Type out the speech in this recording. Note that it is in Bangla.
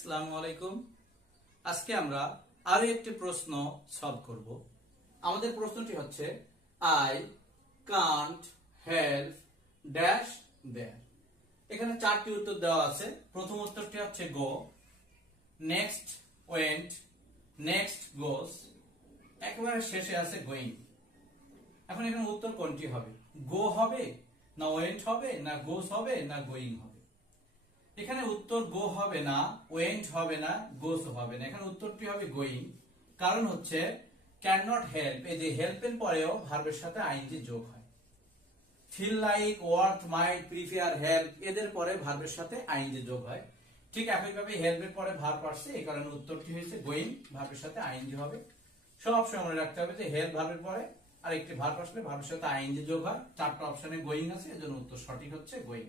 আসসালামু আলাইকুম। আজকে আমরা আরো একটি প্রশ্ন সলভ করব। আমাদের প্রশ্নটি হচ্ছে আই কান্ট হেল্প ড্যাশ দেয়ার। এখানে চারটি উত্তর দেওয়া আছে। প্রথম উত্তরটি হচ্ছে গো, নেক্সট ওয়েন্ট, নেক্সট গোস, একেবারে শেষে আছে গোয়িং। এখন এখানে উত্তর কোনটি হবে? গো হবে, না ওয়েন্ট হবে, না গোস হবে, না গোয়িং হবে? এখানে উত্তর গো হবে না, ওয়েন্ট হবে না, গোস হবে না। এখানে উত্তরটি হবে গোয়িং। কারণ হচ্ছে ক্যান নট হেল্প, এই যে হেল্পের পরেও ভার্বের সাথে আইএনজি যোগ হয়। ফিল লাইক, ওয়ার্থ, মাইট, প্রিফেয়ার, হেল্প এদের পরে ভার্বের সাথে আইএনজি যোগ হয়। ঠিক একইভাবে হেল্পের পরে ভার্ব আসছে, এই কারণে উত্তরটি হয়েছে গোয়িং, ভার্বের সাথে আইএনজি হবে। সব সময় মনে রাখতে হবে যে হেল্প ভার্বের পরে আর একটি ভার্ব আসলে ভার্বের সাথে আইএনজি যোগ হয়। চারটা অপশনে গোয়িং আছে, এজন্য উত্তর সঠিক হচ্ছে গোয়িং।